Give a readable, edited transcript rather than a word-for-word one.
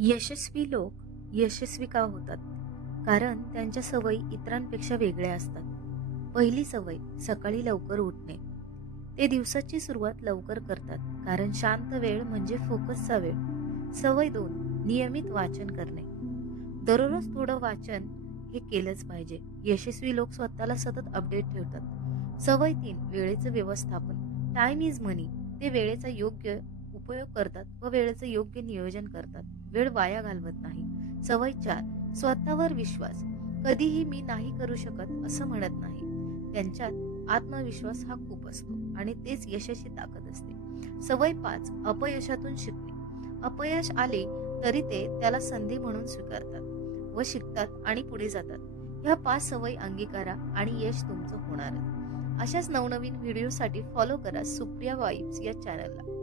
यशस्वी लोक यशस्वी का होतात? कारण त्यांच्या सवयी इतरांपेक्षा वेगळ्या असतात. पहिली सवय सकाळी लवकर उठणे. ते दिवसाची सुरुवात लवकर करतात कारण शांत वेळ म्हणजे फोकसचा वेळ. सवय 2 नियमित वाचन करणे. दररोज थोडं वाचन हे केलंच पाहिजे. यशस्वी लोक स्वतःला सतत अपडेट ठेवतात. सवय 3 वेळेचं व्यवस्थापन. टाइम इज मनी. ते वेळेचा योग्य उपयोग करतात व वेळेचं योग्य नियोजन करतात. वेळ वाया घालवत नाही. सवय 4 स्वतःवर विश्वास. कधीही मी नाही करू शकत असं म्हणत नाही. त्यांच्यात आत्मविश्वास हा खूप असतो आणि तेच यशाची ताकद असते. सवय 5 अपयशातून शिकणे. अपयश आले तरी ते त्याला संधी म्हणून स्वीकारतात व शिकतात आणि पुढे जातात. ह्या 5 सवयी अंगीकारा आणि यश तुमचं होणारच. अशाच नवनवीन व्हिडिओसाठी फॉलो करा सुप्रिया वाईब्स या चॅनलला.